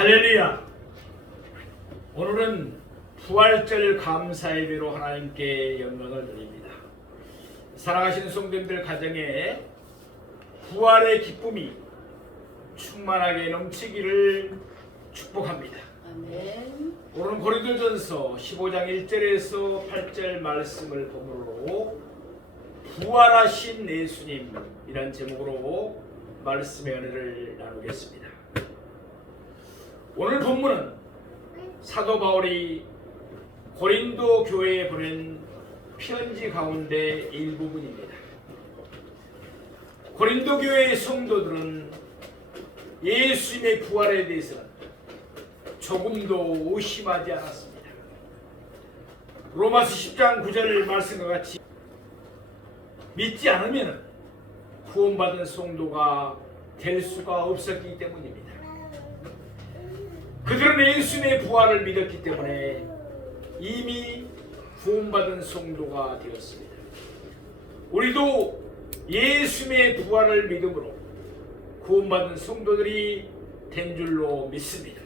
할렐루야! 오늘은 부활절 감사 예배로 하나님께 영광을 드립니다. 사랑하시는 성도님들 가정에 부활의 기쁨이 충만하게 넘치기를 축복합니다. 아멘. 오늘은 고린도전서 15장 1절에서 8절 말씀을 본문으로 부활하신 예수님이란 제목으로 말씀의 은혜를 나누겠습니다. 오늘 본문은 사도 바울이 고린도 교회에 보낸 편지 가운데 일부분입니다. 고린도 교회의 성도들은 예수님의 부활에 대해서는 조금도 의심하지 않았습니다. 로마서 10장 9절 말씀과 같이 믿지 않으면 구원받은 성도가 될 수가 없었기 때문입니다. 그들은 예수님의 부활을 믿었기 때문에 이미 구원받은 성도가 되었습니다. 우리도 예수님의 부활을 믿음으로 구원받은 성도들이 된 줄로 믿습니다.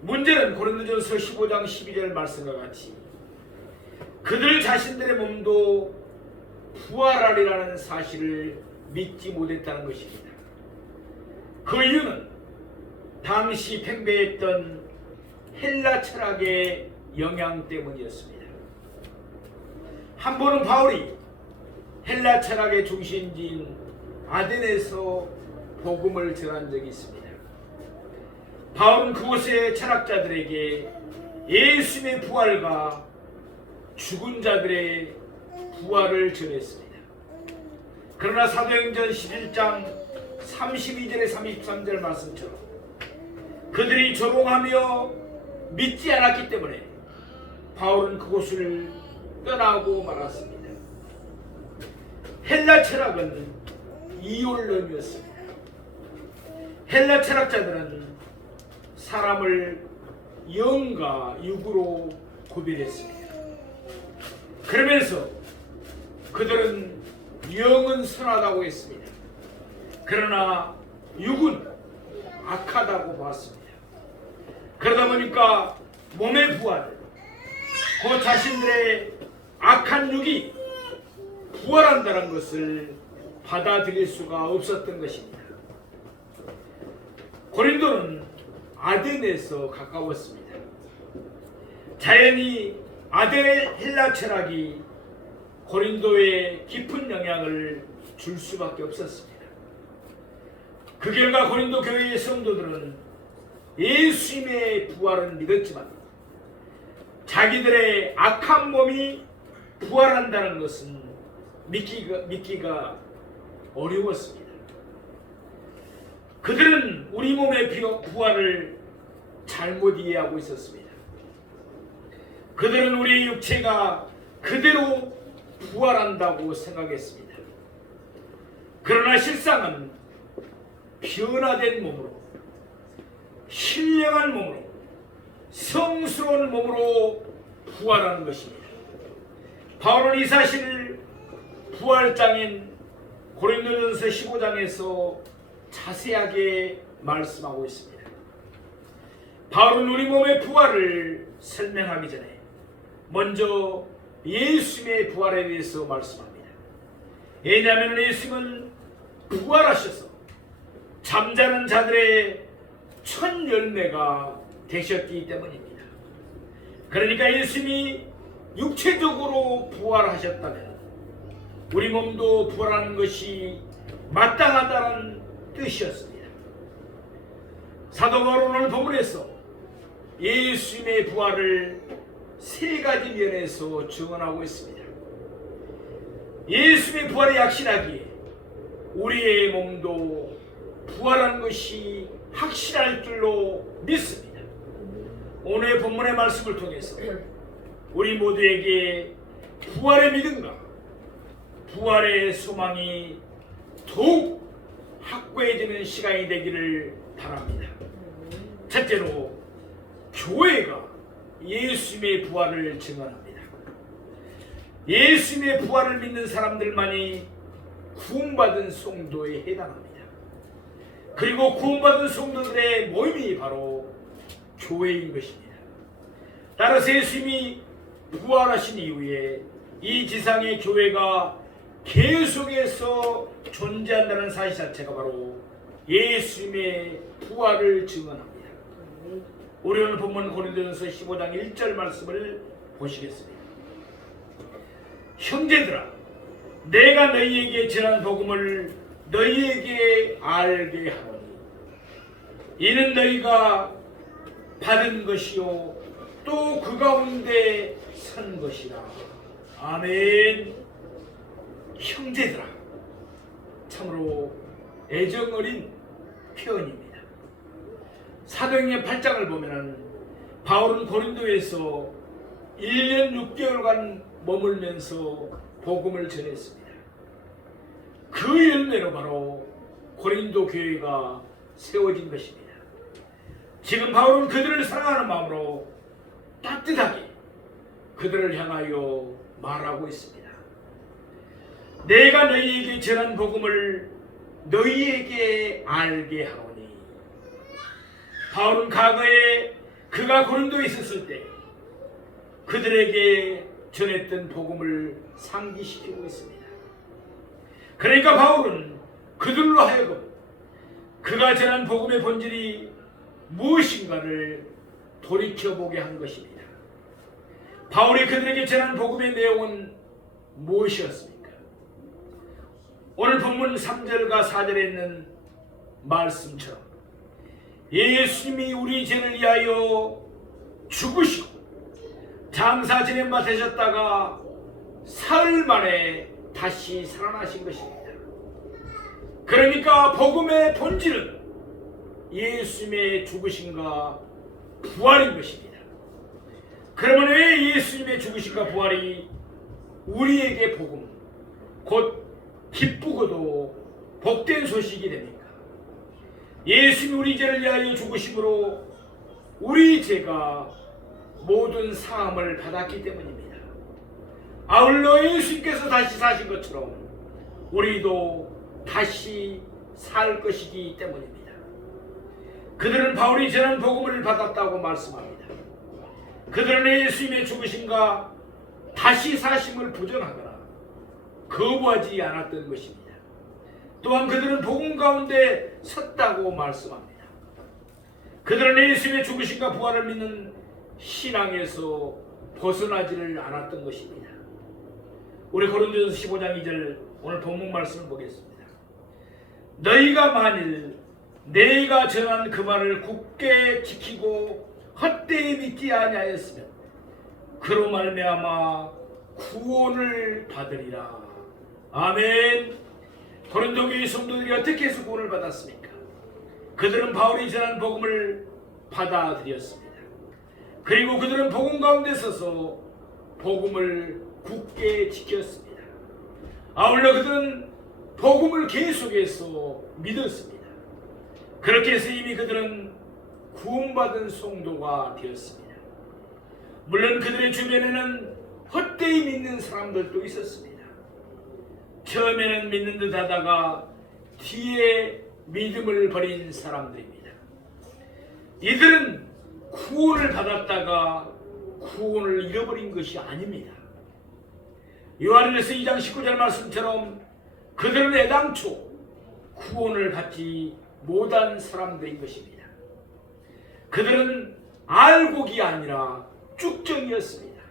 문제는 고린도전서 15장 12절 말씀과 같이 그들 자신들의 몸도 부활하리라는 사실을 믿지 못했다는 것입니다. 그 이유는 당시 팽배했던 헬라 철학의 영향 때문이었습니다. 한 번은 바울이 헬라 철학의 중심지인 아덴에서 복음을 전한 적이 있습니다. 바울은 그곳의 철학자들에게 예수님의 부활과 죽은 자들의 부활을 전했습니다. 그러나 사도행전 11장 32절에 33절 말씀처럼 그들이 조롱하며 믿지 않았기 때문에 바울은 그곳을 떠나고 말았습니다. 헬라 철학은 이율론이었습니다. 헬라 철학자들은 사람을 영과 육으로 구별했습니다. 그러면서 그들은 영은 선하다고 했습니다. 그러나 육은 악하다고 보았습니다. 그러다 보니까 몸의 부활, 그 자신들의 악한 육이 부활한다는 것을 받아들일 수가 없었던 것입니다. 고린도는 아덴에서 가까웠습니다. 자연히 아덴의 헬라 철학이 고린도에 깊은 영향을 줄 수밖에 없었습니다. 그 결과 고린도 교회의 성도들은 예수님의 부활은 믿었지만 자기들의 악한 몸이 부활한다는 것은 믿기가 어려웠습니다. 그들은 우리 몸의 부활을 잘못 이해하고 있었습니다. 그들은 우리의 육체가 그대로 부활한다고 생각했습니다. 그러나 실상은 변화된 몸으로, 신령한 몸으로, 성스러운 몸으로 부활하는 것입니다. 바울은 이 사실을 부활장인 고린도전서 15장에서 자세하게 말씀하고 있습니다. 바울은 우리 몸의 부활을 설명하기 전에 먼저 예수님의 부활에 대해서 말씀합니다. 왜냐하면 예수님은 부활하셔서 잠자는 자들의 첫 열매가 되셨기 때문입니다. 그러니까 예수님이 육체적으로 부활하셨다면 우리 몸도 부활하는 것이 마땅하다는 뜻이었습니다. 사도 바울은 오늘 본문에서 예수님의 부활을 세 가지 면에서 증언하고 있습니다. 예수님의 부활에 약신하기에 우리의 몸도 부활하는 것이 확실할 줄로 믿습니다. 오늘 본문의 말씀을 통해서 우리 모두에게 부활의 믿음과 부활의 소망이 더욱 확고해지는 시간이 되기를 바랍니다. 첫째로 교회가 예수님의 부활을 증언합니다. 예수님의 부활을 믿는 사람들만이 구원받은 성도에 해당합니다. 그리고 구원받은 성도들의 모임이 바로 교회인 것입니다. 따라서 예수님이 부활하신 이후에 이 지상의 교회가 계속해서 존재한다는 사실 자체가 바로 예수님의 부활을 증언합니다. 우리 오늘 본문 고린도전서 15장 1절 말씀을 보시겠습니다. 형제들아, 내가 너희에게 전한 복음을 너희에게 알게 하노니 이는 너희가 받은 것이요 또 그 가운데 선 것이라. 아멘. 형제들아, 참으로 애정 어린 표현입니다. 사도행전 8장을 보면 바울은 고린도에서 1년 6개월간 머물면서 복음을 전했습니다. 그 열매로 바로 고린도 교회가 세워진 것입니다. 지금 바울은 그들을 사랑하는 마음으로 따뜻하게 그들을 향하여 말하고 있습니다. 내가 너희에게 전한 복음을 너희에게 알게 하오니. 바울은 과거에 그가 고린도에 있었을 때 그들에게 전했던 복음을 상기시키고 있습니다. 그러니까 바울은 그들로 하여금 그가 전한 복음의 본질이 무엇인가를 돌이켜보게 한 것입니다. 바울이 그들에게 전한 복음의 내용은 무엇이었습니까? 오늘 본문 3절과 4절에 있는 말씀처럼 예수님이 우리 죄를 위하여 죽으시고 장사 지낸 바 되셨다가 사흘 만에 다시 살아나신 것입니다. 그러니까 복음의 본질은 예수님의 죽으심과 부활인 것입니다. 그러면 왜 예수님의 죽으심과 부활이 우리에게 복음, 곧 기쁘고도 복된 소식이 됩니까? 예수님이 우리 죄를 위하여 죽으심으로 우리 죄가 모든 사함을 받았기 때문입니다. 아울러 예수님께서 다시 사신 것처럼 우리도 다시 살 것이기 때문입니다. 그들은 바울이 전한 복음을 받았다고 말씀합니다. 그들은 예수님의 죽으심과 다시 사심을 부정하거나 거부하지 않았던 것입니다. 또한 그들은 복음 가운데 섰다고 말씀합니다. 그들은 예수님의 죽으심과 부활을 믿는 신앙에서 벗어나지를 않았던 것입니다. 우리 고린도전서 15장 2절 오늘 본문 말씀을 보겠습니다. 너희가 만일 내가 전한 그 말을 굳게 지키고 헛되이 믿지 아니하였으면 그로 말미암아 구원을 받으리라. 아멘. 고린도 교회 성도들이 어떻게 해서 구원을 받았습니까? 그들은 바울이 전한 복음을 받아들였습니다. 그리고 그들은 복음 가운데 서서 복음을 굳게 지켰습니다. 아울러 그들은 복음을 계속해서 믿었습니다. 그렇게 해서 이미 그들은 구원받은 성도가 되었습니다. 물론 그들의 주변에는 헛되이 믿는 사람들도 있었습니다. 처음에는 믿는 듯 하다가 뒤에 믿음을 버린 사람들입니다. 이들은 구원을 받았다가 구원을 잃어버린 것이 아닙니다. 요한일서 2장 19절 말씀처럼 그들은 애당초 구원을 받지 못한 사람들인 것입니다. 그들은 알곡이 아니라 쭉정이었습니다.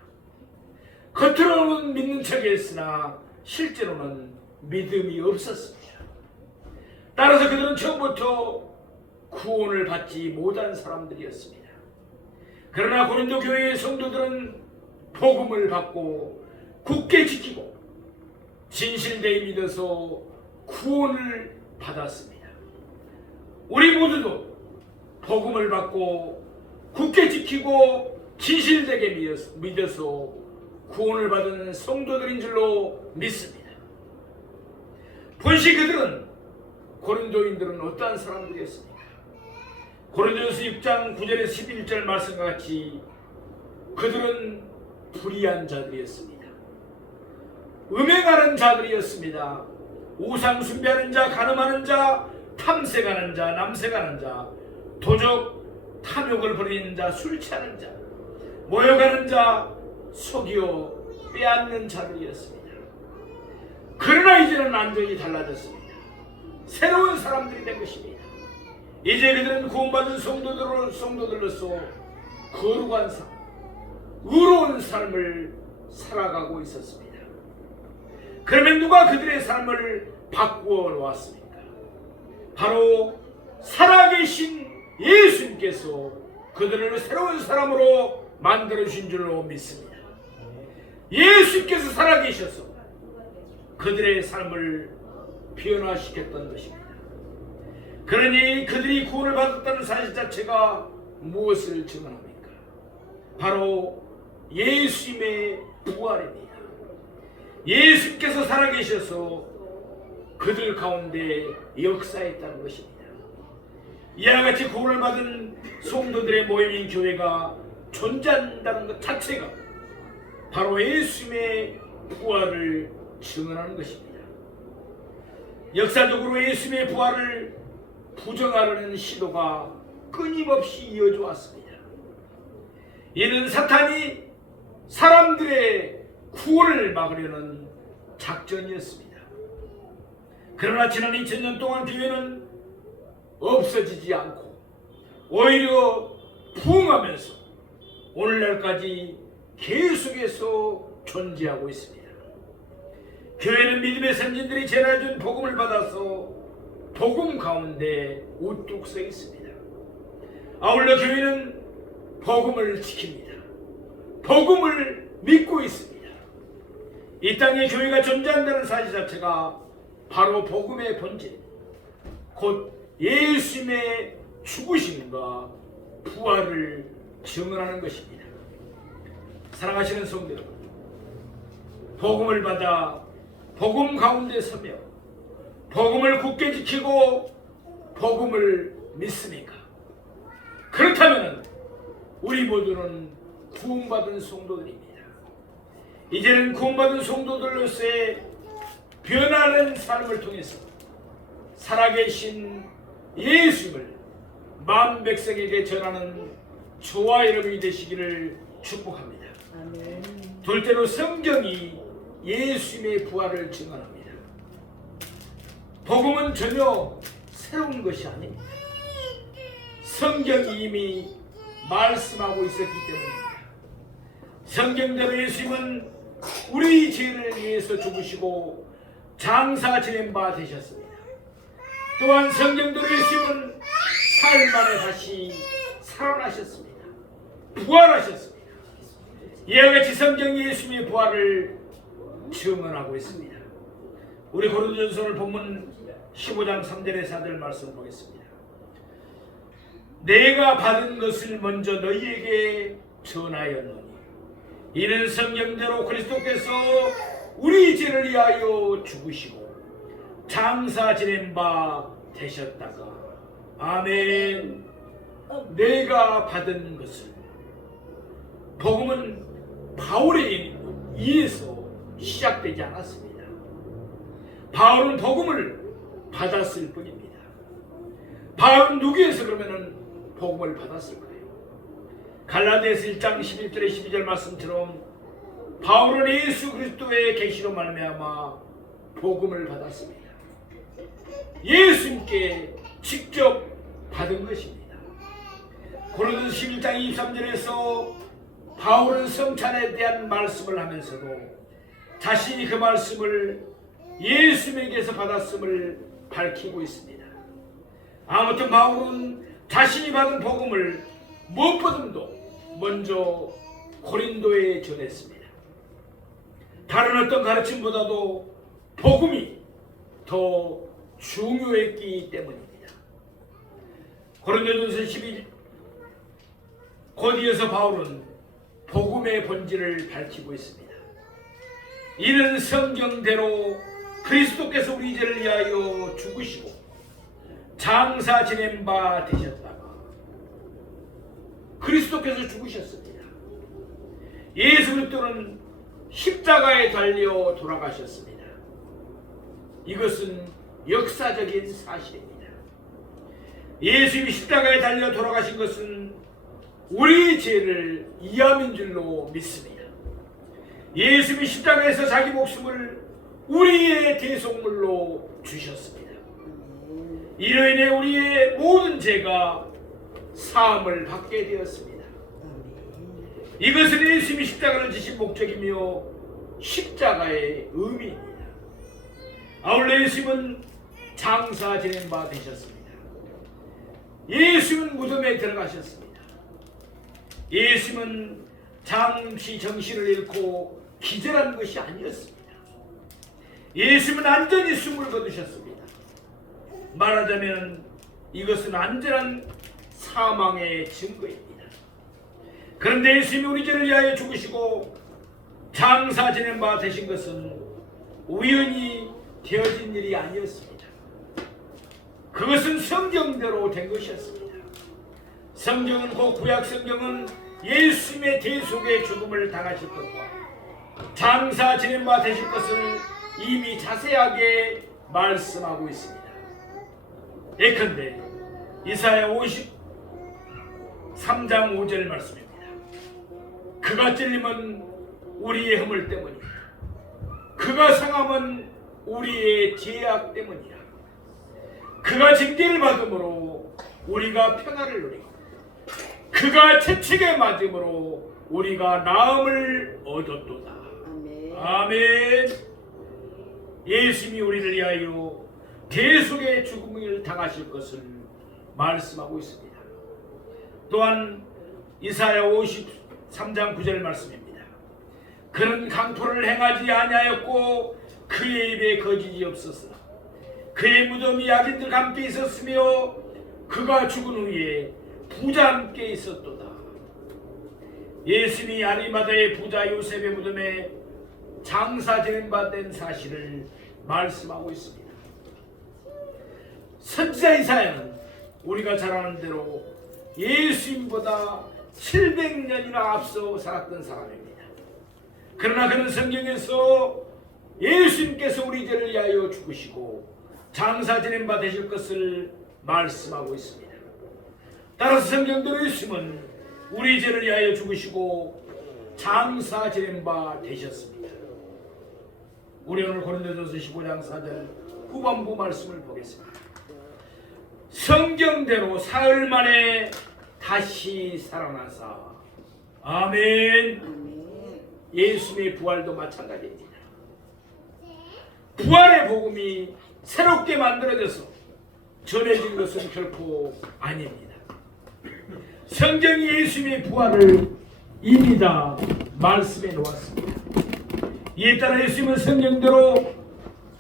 겉으로는 믿는 척했으나 실제로는 믿음이 없었습니다. 따라서 그들은 처음부터 구원을 받지 못한 사람들이었습니다. 그러나 고린도 교회의 성도들은 복음을 받고 굳게 지키고 진실되이 믿어서 구원을 받았습니다. 우리 모두도 복음을 받고 굳게 지키고 진실되게 믿어서 구원을 받은 성도들인 줄로 믿습니다. 본시 그들은 고린도인들은 어떠한 사람들이었습니까? 고린도전서 6장 9절에서 11절 말씀과 같이 그들은 불의한 자들이었습니다. 음행하는 자들이었습니다. 우상 숭배하는 자, 간음하는 자, 탐색하는 자, 남색하는 자, 도적 탐욕을 벌이는 자, 술 취하는 자, 모여가는 자, 속여 빼앗는 자들이었습니다. 그러나 이제는 완전히 달라졌습니다. 새로운 사람들이 된 것입니다. 이제 그들은 구원받은 성도들로서 거룩한 삶, 의로운 삶을 살아가고 있었습니다. 그러면 누가 그들의 삶을 바꾸어 놓았습니까? 바로 살아계신 예수님께서 그들을 새로운 사람으로 만들어 주신 줄로 믿습니다. 예수님께서 살아계셔서 그들의 삶을 변화시켰던 것입니다. 그러니 그들이 구원을 받았다는 사실 자체가 무엇을 증언합니까? 바로 예수님의 부활입니다. 예수님께서 살아계셔서 그들 가운데 역사했다는 것입니다. 이와 같이 구원을 받은 성도들의 모임인 교회가 존재한다는 것 자체가 바로 예수님의 부활을 증언하는 것입니다. 역사적으로 예수님의 부활을 부정하려는 시도가 끊임없이 이어져 왔습니다. 이는 사탄이 사람들의 구원을 막으려는 작전이었습니다. 그러나 지난 2000년 동안 교회는 없어지지 않고 오히려 부흥하면서 오늘날까지 계속해서 존재하고 있습니다. 교회는 믿음의 선진들이 전해준 복음을 받아서 복음 가운데 우뚝 서 있습니다. 아울러 교회는 복음을 지킵니다. 복음을 믿고 있습니다. 이 땅에 교회가 존재한다는 사실 자체가 바로 복음의 본질, 곧 예수님의 죽으심과 부활을 증언하는 것입니다. 사랑하시는 성도 여러분, 복음을 받아 복음 가운데 서며 복음을 굳게 지키고 복음을 믿습니까? 그렇다면 우리 모두는 구원받은 성도들입니다. 이제는 구원받은 성도들로서의 변화된 삶을 통해서 살아계신 예수님을 만 백성에게 전하는 저와 여러분이 되시기를 축복합니다. 아멘. 둘째로 성경이 예수님의 부활을 증언합니다. 복음은 전혀 새로운 것이 아닙니다. 성경이 이미 말씀하고 있었기 때문입니다. 성경대로 예수님은 우리 죄를 위해서 죽으시고 장사 지낸 바 되셨습니다. 또한 성경대로 예수님은 사흘 만에 다시 살아나셨습니다. 부활하셨습니다. 이와 같이 성경이 예수님의 부활을 증언하고 있습니다. 우리 고린도전서 본문 15장 3절의 4절 말씀을 보겠습니다. 내가 받은 것을 먼저 너희에게 전하였노니 이는 성경대로 그리스도께서 우리 죄를 위하여 죽으시고 장사 지낸 바 되셨다가 아멘. 내가 받은 것을, 복음은 바울에 의해서 시작되지 않았습니다. 바울은 복음을 받았을 뿐입니다. 바울은 누구에서 그러면은 복음을 받았을까요? 갈라디아서 1장 11절에 12절 말씀처럼 바울은 예수 그리스도의 계시로 말미암아 복음을 받았습니다. 예수님께 직접 받은 것입니다. 고린도서 11장 23절에서 바울은 성찬에 대한 말씀을 하면서도 자신이 그 말씀을 예수님에게서 받았음을 밝히고 있습니다. 아무튼 바울은 자신이 받은 복음을 무엇보다도 먼저 고린도에 전했습니다. 다른 어떤 가르침보다도 복음이 더 중요했기 때문입니다. 고린도전서 11 곧이어서 바울은 복음의 본질을 밝히고 있습니다. 이는 성경대로 그리스도께서 우리 죄를 위하여 죽으시고 장사 지낸 바 되셨다가 그리스도께서 죽으셨습니다. 예수 그리스도는 십자가에 달려 돌아가셨습니다. 이것은 역사적인 사실입니다. 예수님이 십자가에 달려 돌아가신 것은 우리의 죄를 이함인 줄로 믿습니다. 예수님이 십자가에서 자기 목숨을 우리의 대속물로 주셨습니다. 이로 인해 우리의 모든 죄가 사함을 받게 되었습니다. 이것은 예수님이 십자가를 지신 목적이며 십자가의 의미입니다. 아울러 예수님은 장사 지낸 바 되셨습니다. 예수님은 무덤에 들어가셨습니다. 예수님은 잠시 정신을 잃고 기절한 것이 아니었습니다. 예수님은 안전히 숨을 거두셨습니다. 말하자면 이것은 안전한 사망의 증거입니다. 그런데 예수님이 우리 죄를 위하여 죽으시고 장사 지낸 바 되신 것은 우연히 되어진 일이 아니었습니다. 그것은 성경대로 된 것이었습니다. 성경은 그 구약 성경은 예수님의 대속의 죽음을 당하실 것과 장사 지낸 바 되실 것을 이미 자세하게 말씀하고 있습니다. 예컨대 이사야 53장 5절 말씀입니다. 그가 찔림은 우리의 허물 때문이라. 그가 상함은 우리의 죄악 때문이라. 그가 징계를 받음으로 우리가 평안을 누리고 그가 채찍에 맞음으로 우리가 나음을 얻었도다. 아멘. 예수님이 우리를 위하여 대속의 죽음을 당하실 것을 말씀하고 있습니다. 또한 이사야 53장 9절 말씀입니다. 그는 강포를 행하지 아니하였고 그의 입에 거짓이 없었으나 그의 무덤이 악인들과 함께 있었으며 그가 죽은 후에 부자 함께 있었도다. 예수님이 아리마다의 부자 요셉의 무덤에 장사 지낸 바 된 사실을 말씀하고 있습니다. 선지자 이사야는 우리가 잘 아는 대로 예수님보다 700년이나 앞서 살았던 사람입니다. 그러나 그는 성경에서 예수님께서 우리 죄를 위하여 죽으시고 장사 지낸 바 되실 것을 말씀하고 있습니다. 따라서 성경대로 예수님은 우리 죄를 위하여 죽으시고 장사 지낸 바 되셨습니다. 우리 오늘 고린도전서 15장 4절 후반부 말씀을 보겠습니다. 성경대로 사흘 만에 다시 살아나사. 아멘. 예수님의 부활도 마찬가지입니다. 부활의 복음이 새롭게 만들어져서 전해진 것은 결코 아닙니다. 성경이 예수님의 부활을 이미 다 말씀해 놓았습니다. 이에 따라 예수님은 성경대로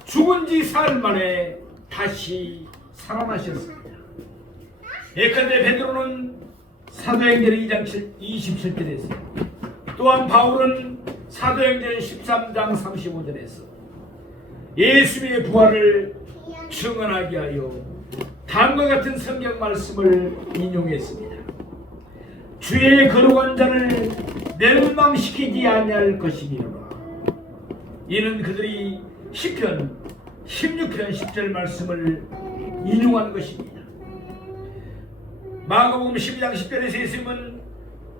죽은 지 사흘 만에 다시 살아나셨습니다. 예컨대 베드로는 사도행전 2장 27절에서 또한 바울은 사도행전 13장 35절에서 예수님의 부활을 증언하게 하여 다음과 같은 성경 말씀을 인용했습니다. 주의 거룩한 자를 멸망시키지 아니할 것이니라. 이는 그들이 시편 16편 10절 말씀을 인용한 것입니다. 마가복음 12장 10절에서 예수님은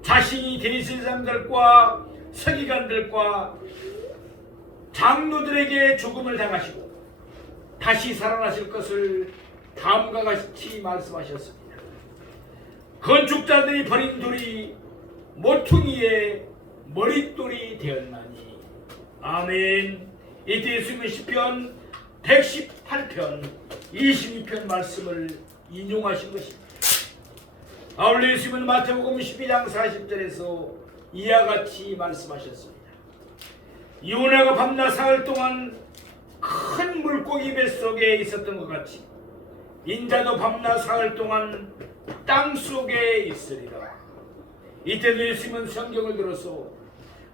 자신이 대제사장들과 서기관들과 장로들에게 죽음을 당하시고 다시 살아나실 것을 다음과 같이 말씀하셨습니다. 건축자들이 버린 돌이 모퉁이의 머릿돌이 되었나니. 아멘. 이때 예수님은 시편 118편 22편 말씀을 인용하신 것입니다. 아울러 예수님은 마태복음 12장 40절에서 이와 같이 말씀하셨습니다. 요나가 밤낮 사흘 동안 큰 물고기 뱃속에 있었던 것 같이 인자도 밤낮 사흘 동안 땅속에 있으리라. 이때도 예수님은 성경을 들어서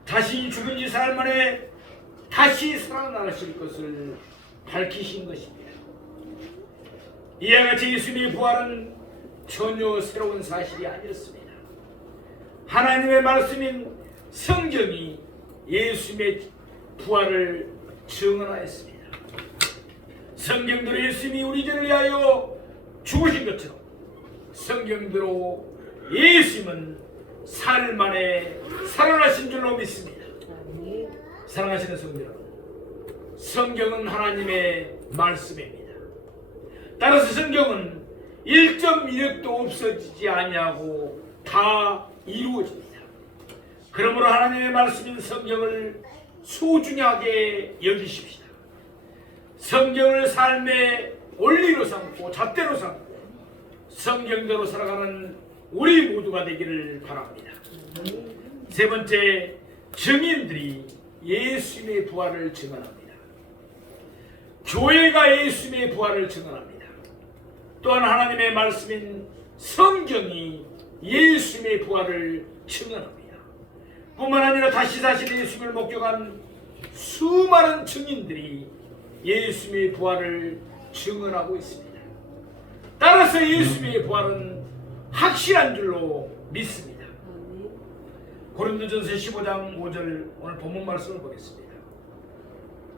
자신이 죽은 지 사흘 만에 다시 살아나실 것을 밝히신 것입니다. 이와 같이 예수님의 부활은 전혀 새로운 사실이 아니었습니다. 하나님의 말씀인 성경이 예수님의 부활을 증언하였습니다. 성경대로 예수님이 우리 죄를 위하여 죽으신 것처럼 성경대로 예수님은 사흘 만에 살아나신 줄로 믿습니다. 사랑하시는 성도 여러분, 성경은 하나님의 말씀입니다. 따라서 성경은 1.1획도 없어지지 아니하고 다 이루어집니다. 그러므로 하나님의 말씀인 성경을 소중하게 여기십시다. 성경을 삶의 원리로 삼고 잣대로 삼고 성경대로 살아가는 우리 모두가 되기를 바랍니다. 세 번째, 증인들이 예수님의 부활을 증언합니다. 교회가 예수님의 부활을 증언합니다. 또한 하나님의 말씀인 성경이 예수님의 부활을 증언합니다. 뿐만 아니라 다시 사실 예수님을 목격한 수많은 증인들이 예수님의 부활을 증언하고 있습니다. 따라서 예수님의 부활은 확실한 줄로 믿습니다. 고린도전서 15장 5절 오늘 본문 말씀을 보겠습니다.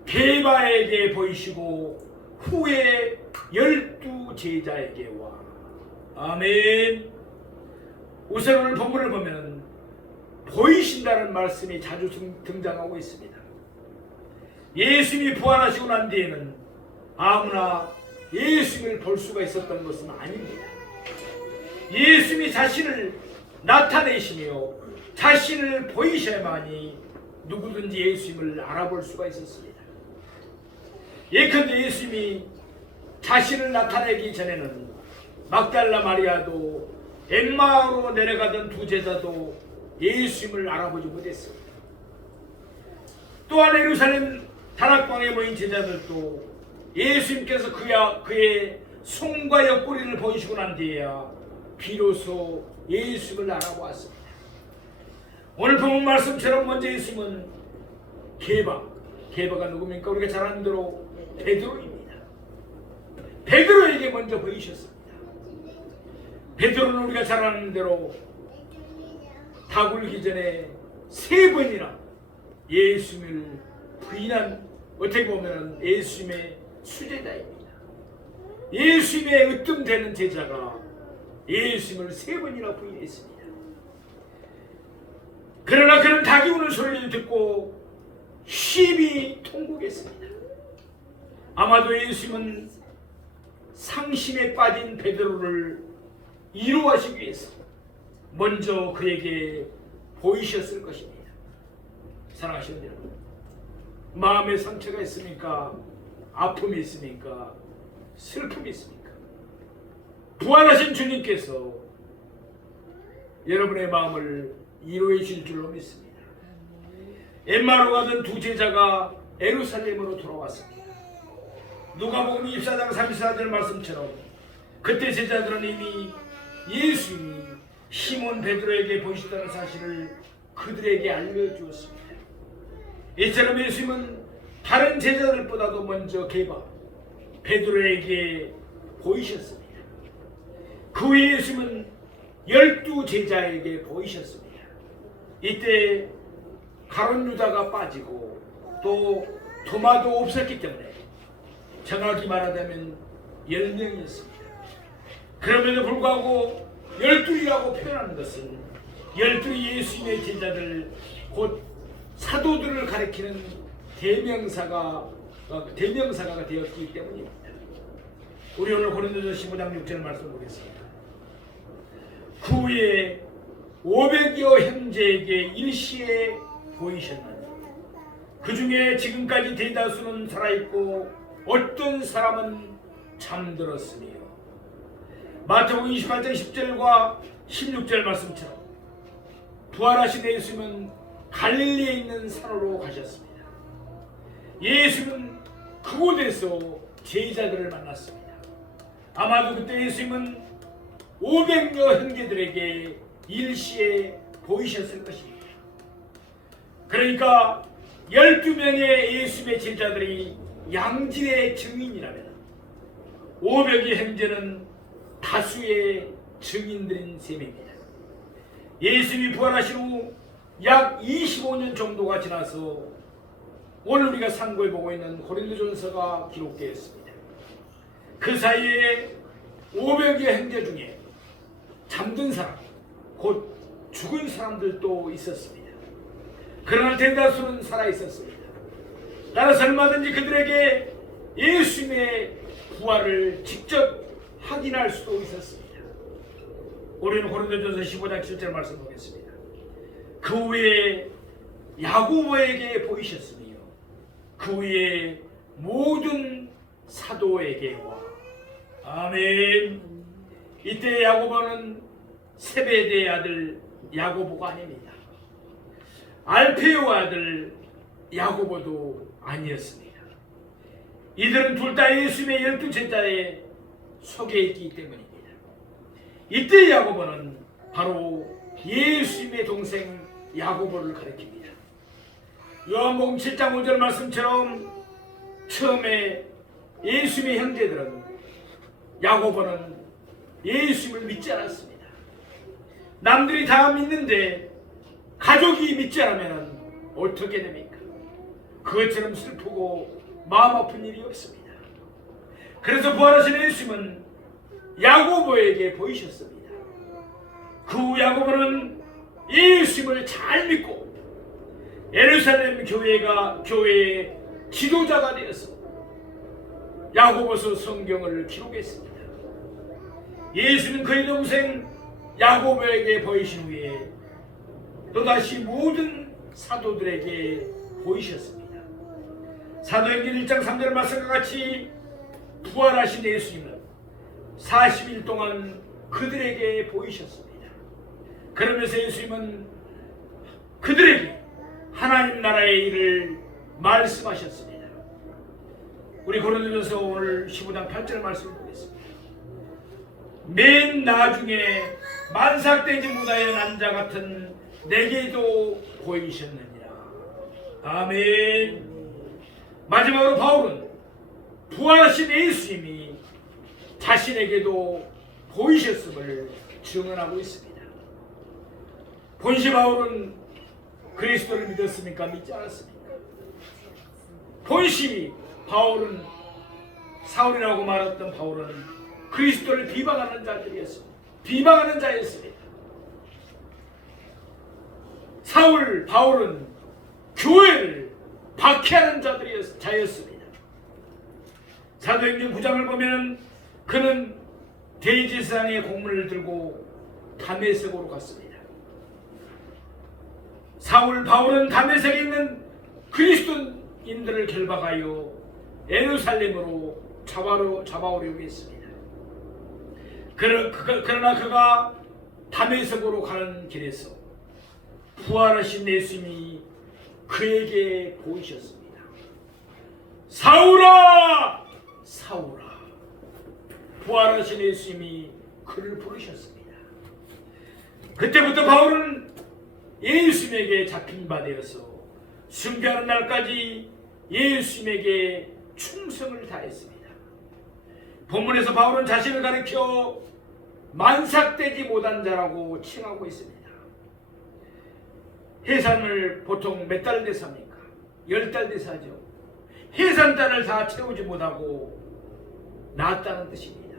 게바에게 보이시고 후에 12 제자에게 와. 아멘. 우선 오늘 본문을 보면 보이신다는 말씀이 자주 등장하고 있습니다. 예수님이 부활하시고 난 뒤에는 아무나 예수님을 볼 수가 있었던 것은 아닙니다. 예수님이 자신을 나타내시며 자신을 보이셔야만이 누구든지 예수님을 알아볼 수가 있었습니다. 예컨대 예수님이 자신을 나타내기 전에는 막달라 마리아도 엠마오로 내려가던 두 제자도 예수님을 알아보지 못했습니다. 또한 예루살렘 다락방에 모인 제자들도 예수님께서 그의 손과 옆구리를 보이시고 난 뒤에야 비로소 예수님을 알아보았습니다. 오늘 본문 말씀처럼 먼저 예수님은 게바가 누굽니까? 우리가 잘 아는 대로 베드로입니다. 베드로에게 먼저 보이셨습니다. 베드로는 우리가 잘 아는 대로 다 굴기 전에 3번이나 예수님을 부인한, 어떻게 보면 예수님의 수제자입니다. 예수님의 으뜸되는 제자가 예수님을 3번이나 부인했습니다. 그러나 그는 닭이 우는 소리를 듣고 심히 통곡했습니다. 아마도 예수님은 상심에 빠진 베드로를 위로하시기 위해서 먼저 그에게 보이셨을 것입니다. 사랑하시는 여러분, 마음에 상처가 있습니까? 아픔이 있습니까? 슬픔이 있습니까? 부활하신 주님께서 여러분의 마음을 위로해 주실 줄로 믿습니다. 엠마로 가던 두 제자가 예루살렘으로 돌아왔습니다. 누가복음 24장 34절 말씀처럼 그때 제자들은 이미 예수님이 시몬 베드로에게 보이셨다는 사실을 그들에게 알려주었습니다. 이처럼 예수님은 다른 제자들보다도 먼저 베드로에게 보이셨습니다. 그 후에 예수님은 12 제자에게 보이셨습니다. 이때 가룟 유다가 빠지고 또 도마도 없었기 때문에 정확히 말하자면 10명이었습니다. 그럼에도 불구하고 12이라고 표현하는 것은 12 예수님의 제자들, 곧 사도들을 가리키는 대명사가 되었기 때문입니다. 우리 오늘 고린도전서 15장 6절 말씀 보겠습니다. 그 후에 500여 형제에게 일시에 보이셨나니 그 중에 지금까지 대다수는 살아있고 어떤 사람은 잠들었으며, 마태복음 28장 10절과 16절 말씀처럼 부활하신 예수님은 갈릴리에 있는 산으로 가셨습니다. 예수님은 그곳에서 제자들을 만났습니다. 아마도 그때 예수님은 500여 형제들에게 일시에 보이셨을 것입니다. 그러니까 12명의 예수님의 제자들이 양질의 증인이라면 500의 형제는 다수의 증인들인 셈입니다. 예수님이 부활하신 후 약 25년 정도가 지나서 오늘 우리가 상고해보고 있는 고린도전서가 기록되었습니다. 그 사이에 500여 형제 중에 잠든 사람, 곧 죽은 사람들도 있었습니다. 그러나 대다수는 살아 있었습니다. 따라서 얼마든지 그들에게 예수님의 부활을 직접 확인할 수도 있었습니다. 우리는 고린도전서 15장 7절 말씀 보겠습니다. 그 후에 야고보에게 보이셨으며 그 후에 모든 사도에게와. 아멘. 이때 야고보는 세베대의 아들 야고보가 아닙니다. 알페오 아들 야고보도 아니었습니다. 이들은 둘 다 예수님의 12제자에 속해 있기 때문입니다. 이때 야고보는 바로 예수님의 동생 야고보를 가리킵니다. 요한복음 7장 5절 말씀처럼 처음에 예수님의 형제들은 야고보는 예수님을 믿지 않았습니다. 남들이 다 믿는데 가족이 믿지 않으면 어떻게 됩니까? 그것처럼 슬프고 마음 아픈 일이 없습니다. 그래서 부활하신 예수님은 야고보에게 보이셨습니다. 그 후 야고보는 예수님을 잘 믿고 예루살렘 교회의 지도자가 되어서 야고보서 성경을 기록했습니다. 예수는 그의 동생 야고보에게 보이신 후에 또다시 모든 사도들에게 보이셨습니다. 사도행전 1장 3절 말씀과 같이 부활하신 예수님은 40일 동안 그들에게 보이셨습니다. 그러면서 예수님은 그들에게 하나님 나라의 일을 말씀하셨습니다. 우리 고린도전서 오늘 15장 8절 말씀을 보겠습니다. 맨 나중에 만삭되지 못하여 난 자 같은 내게도 보이셨느니라. 아멘. 마지막으로 바울은 부활하신 예수님이 자신에게도 보이셨음을 증언하고 있습니다. 본시 바울은 그리스도를 믿었습니까? 믿지 않았습니까? 본시 바울은 사울이라고 말했던 바울은 그리스도를 비방하는 자들이었습니다. 비방하는 자였습니다. 바울은 교회를 박해하는 자였습니다. 사도행전 9장을 보면 그는 대제사장의 공문을 들고 다메섹으로 갔습니다. 바울은 다메섹에 있는 그리스도인들을 결박하여 예루살렘으로 잡아오려고 했습니다. 그러나 그가 다메섹으로 가는 길에서 부활하신 예수님이 그에게 보이셨습니다. 사울아! 사울아! 부활하신 예수님이 그를 부르셨습니다. 그때부터 바울은 예수님에게 잡힌 바 되어서 순교하는 날까지 예수님에게 충성을 다했습니다. 본문에서 바울은 자신을 가리켜 만삭되지 못한 자라고 칭하고 있습니다. 해산을 보통 몇 달 대사입니까? 10달 대사죠. 해산단을 다 채우지 못하고 나았다는 뜻입니다.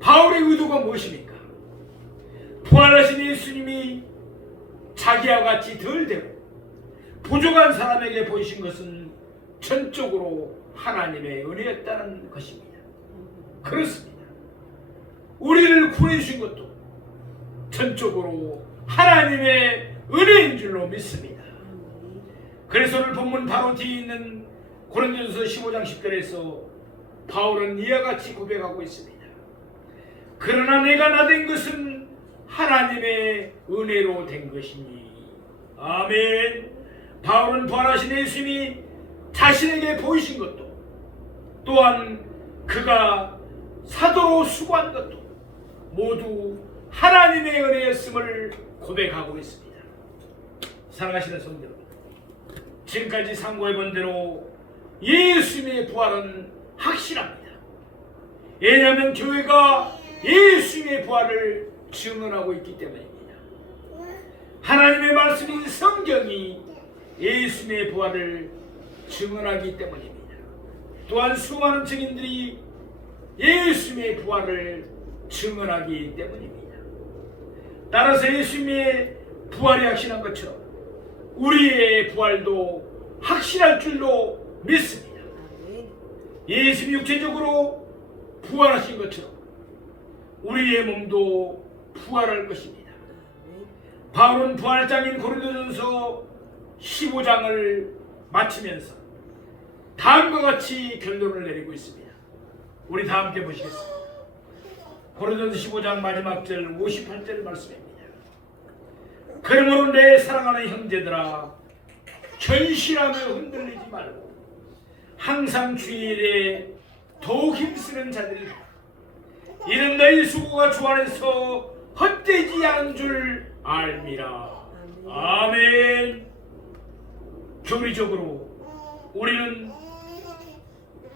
바울의 의도가 무엇입니까? 부활하신 예수님이 자기와 같이 덜 되고 부족한 사람에게 보이신 것은 전적으로 하나님의 은혜였다는 것입니다. 그렇습니다. 우리를 구해주신 것도 전적으로 하나님의 은혜인 줄로 믿습니다. 그래서 오늘 본문 바로 뒤에 있는 고린도전서 15장 10절에서 바울은 이와 같이 고백하고 있습니다. 그러나 내가 나된 것은 하나님의 은혜로 된 것이니. 아멘. 바울은 부활하신 예수님이 자신에게 보이신 것도 또한 그가 사도로 수고한 것도 모두 하나님의 은혜였음을 고백하고 있습니다. 사랑하시는 성도 여러분, 지금까지 상고해본 대로 예수님의 부활은 확실합니다. 왜냐하면 교회가 예수님의 부활을 증언하고 있기 때문입니다. 하나님의 말씀인 성경이 예수님의 부활을 증언하기 때문입니다. 또한 수많은 증인들이 예수님의 부활을 증언하기 때문입니다. 따라서 예수님의 부활이 확신한 것처럼 우리의 부활도 확신할 줄로 믿습니다. 예수님이 육체적으로 부활하신 것처럼 우리의 몸도 부활할 것입니다. 바울은 부활장인 고린도전서 15장을 마치면서 다음과 같이 결론을 내리고 있습니다. 우리 다 함께 보시겠습니다. 고린도전서 15장 마지막 절 58절 말씀입니다. 그러므로 내 사랑하는 형제들아, 견실하며 흔들리지 말고 항상 주일에 더욱 힘쓰는 자들이라. 이는 너희 수고가 주 안에서 헛되지 않은 줄 알미라. 아멘. 교리적으로 우리는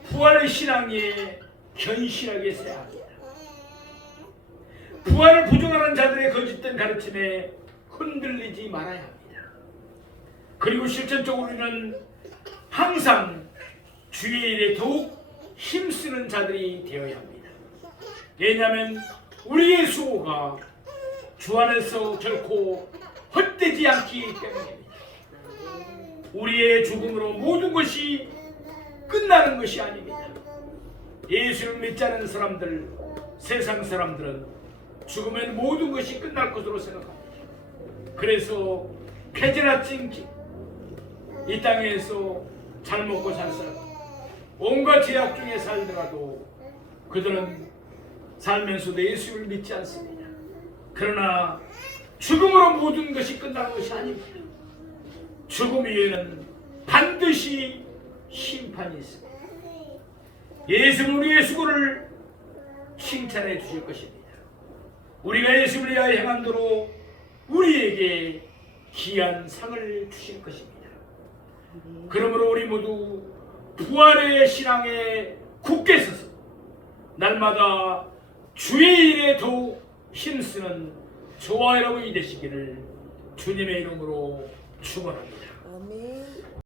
부활의 신앙에 견실하게 서야 합니다. 부활을 부정하는 자들의 거짓된 가르침에 흔들리지 말아야 합니다. 그리고 실천적으로 우리는 항상 주의 일에 더욱 힘쓰는 자들이 되어야 합니다. 왜냐하면 우리의 수고가 주 안에서 결코 헛되지 않기 때문입니다. 우리의 죽음으로 모든 것이 끝나는 것이 아닙니다. 예수를 믿지 않는 사람들, 세상 사람들은 죽으면 모든 것이 끝날 것으로 생각합니다. 그래서 폐지나 찡찡 이 땅에서 잘 먹고 잘 살고 온갖 제약 중에 살더라도 그들은 살면서도 예수를 믿지 않습니다. 그러나 죽음으로 모든 것이 끝나는 것이 아닙니다. 죽음 위에는 반드시 심판이 있습니다. 예수는 우리의 수고를 칭찬해 주실 것입니다. 우리가 예수를 위하여 행한 대로 우리에게 귀한 상을 주실 것입니다. 그러므로 우리 모두 부활의 신앙에 굳게 서서 날마다 주의 일에 더욱 힘쓰는 저와 여러분이 되시기를 주님의 이름으로 축원합니다. 아멘.